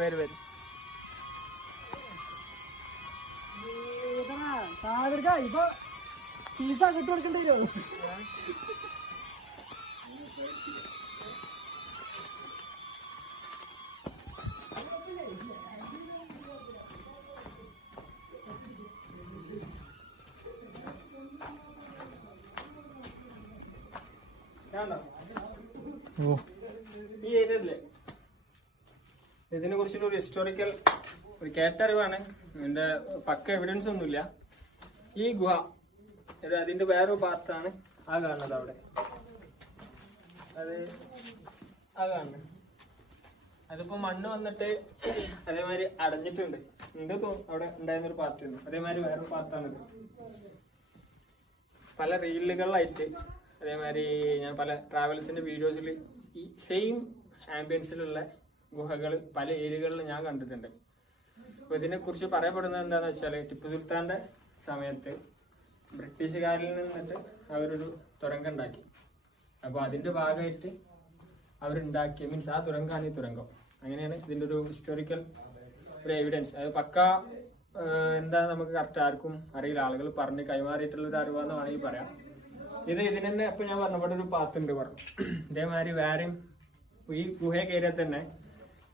വരും വരും. ഇപ്പൊ പീസാ കിട്ടി കൊടുക്കണ്ടോ? ഈ ഏരിയയിലെ ഇതിനെ കുറിച്ചുള്ള ഒരു ഹിസ്റ്റോറിക്കൽ ഒരു കേട്ടറിവാണ്. ഇതിന്റെ പക്ക എവിഡൻസ് ഒന്നുമില്ല. ഈ ഗുഹ ഇത് അതിന്റെ വേറൊരു പാർട്ടാണ് ആ കാണുന്നത്. അവിടെ അത് ആ കാണുന്നത് അതിപ്പോ മണ്ണ് വന്നിട്ട് അതേമാതിരി അടഞ്ഞിട്ടുണ്ട്. അവിടെ ഉണ്ടായിരുന്നൊരു പാർട്ട് അതേമാതിരി വേറൊരു പാർട്ടാണിത്. പല റീലുകളിലായിട്ട് അതേമാതിരി ഞാൻ പല ട്രാവൽസിന്റെ വീഡിയോസിൽ ഈ സെയിം ആംബിയൻസിലുള്ള ഗുഹകൾ പല ഏരിയകളിൽ ഞാൻ കണ്ടിട്ടുണ്ട്. അപ്പൊ ഇതിനെ കുറിച്ച് പറയപ്പെടുന്നത് എന്താന്ന് വെച്ചാല് ടിപ്പു സുൽത്താന്റെ സമയത്ത് ബ്രിട്ടീഷുകാരിൽ നിന്നിട്ട് അവരൊരു തുരങ്കം ഉണ്ടാക്കി. അപ്പൊ അതിന്റെ ഭാഗമായിട്ട് അവരുണ്ടാക്കിയ മീൻസ് ആ തുരങ്കമാണ് ഈ തുരങ്കം. അങ്ങനെയാണ് ഇതിന്റെ ഒരു ഹിസ്റ്റോറിക്കൽ ഒരു എവിഡൻസ്. അത് പക്ക എന്താ നമുക്ക് കറക്റ്റ് ആർക്കും അറിയില്ല. ആളുകൾ പറഞ്ഞ് കൈമാറിയിട്ടുള്ള ഒരു അറിവാന്ന് വേണമെങ്കിൽ പറയാം. ഇതിന് തന്നെ ഇപ്പൊ ഞാൻ പറഞ്ഞ ഒരു പാത്തുണ്ട് പറഞ്ഞു. ഇതേമാതിരി വേറെയും ഈ ഗുഹ കയറിയാൽ തന്നെ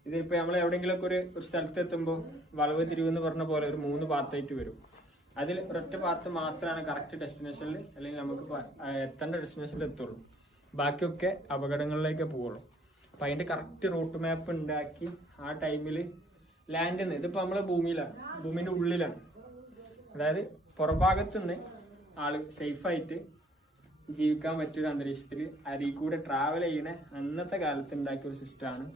ഇതിപ്പോ നമ്മൾ എവിടെയെങ്കിലുമൊക്കെ ഒരു സ്ഥലത്ത് എത്തുമ്പോൾ വളവ് തിരിവെന്ന് പറഞ്ഞ പോലെ ഒരു 3 പാത്തായിട്ട് വരും. അതിൽ ഒരൊറ്റ പാത്ത് മാത്രമാണ് കറക്റ്റ് ഡെസ്റ്റിനേഷനിൽ അല്ലെങ്കിൽ നമുക്ക് എത്തേണ്ട ഡെസ്റ്റിനേഷനിൽ എത്തുള്ളൂ. ബാക്കിയൊക്കെ അപകടങ്ങളിലേക്ക് പോവുള്ളൂ. അപ്പൊ അതിന്റെ കറക്റ്റ് റൂട്ട് മാപ്പ് ഉണ്ടാക്കി ആ ടൈമിൽ ലാൻഡിൽ നിന്ന് ഇതിപ്പോ നമ്മളെ ഭൂമിയിലാണ്, ഭൂമിന്റെ ഉള്ളിലാണ്. അതായത് പുറഭാഗത്ത് നിന്ന് ആള് സേഫായിട്ട് ജീവിക്കാൻ പറ്റിയൊരു അന്തരീക്ഷത്തിൽ അരിയിൽ കൂടെ ട്രാവൽ ചെയ്യണ അന്നത്തെ കാലത്ത് ഉണ്ടാക്കിയ ഒരു സിസ്റ്റമാണ്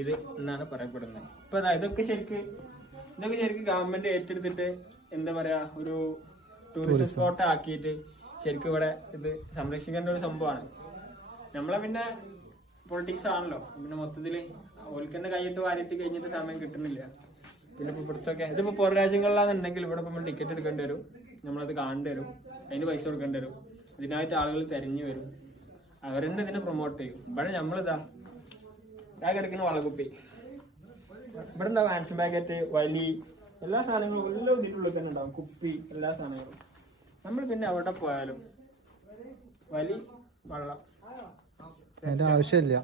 ഇത് എന്നാണ് പറയപ്പെടുന്നത്. ഇപ്പൊ ഇതൊക്കെ ശരിക്ക് ഗവൺമെന്റ് ഏറ്റെടുത്തിട്ട് എന്താ പറയാ ഒരു ടൂറിസ്റ്റ് സ്പോട്ട് ആക്കിയിട്ട് ശരിക്കും ഇവിടെ ഇത് സംരക്ഷിക്കേണ്ട ഒരു സംഭവമാണ്. നമ്മളെ പിന്നെ പൊളിറ്റിക്സ് ആണല്ലോ, പിന്നെ മൊത്തത്തില് ഓൽക്കന്നെ കൈയിട്ട് വാരിയിട്ട് കഴിഞ്ഞിട്ട് സമയം കിട്ടുന്നില്ല. പിന്നെ ഇപ്പൊ ഇവിടുത്തൊക്കെ ഇതിപ്പോ പുറം രാജ്യങ്ങളിലാണെന്നുണ്ടെങ്കിൽ ഇവിടെ നമ്മൾ ടിക്കറ്റ് എടുക്കേണ്ടി വരും, നമ്മളത് കാണേണ്ടി വരും, അതിന് പൈസ കൊടുക്കേണ്ടി വരും. ഇതിനായിട്ട് ആളുകൾ തെരഞ്ഞു വരും, അവരെന്നെ ഇതിനെ പ്രൊമോട്ട് ചെയ്യും. ഇവിടെ നമ്മളിതാ കിടക്കുന്ന വളകുപ്പി, ഇവിടെ ഉണ്ടാവും ഹാൻഡ് പാക്കറ്റ്, വലി, എല്ലാ സാധനങ്ങളും എല്ലാം ഇതിനുള്ളിൽ തന്നെ ഉണ്ടാവും, കുപ്പി, എല്ലാ സാധനങ്ങളും. നമ്മൾ പിന്നെ അവിടെ പോയാലും വലി, വെള്ളം ആവശ്യമില്ല.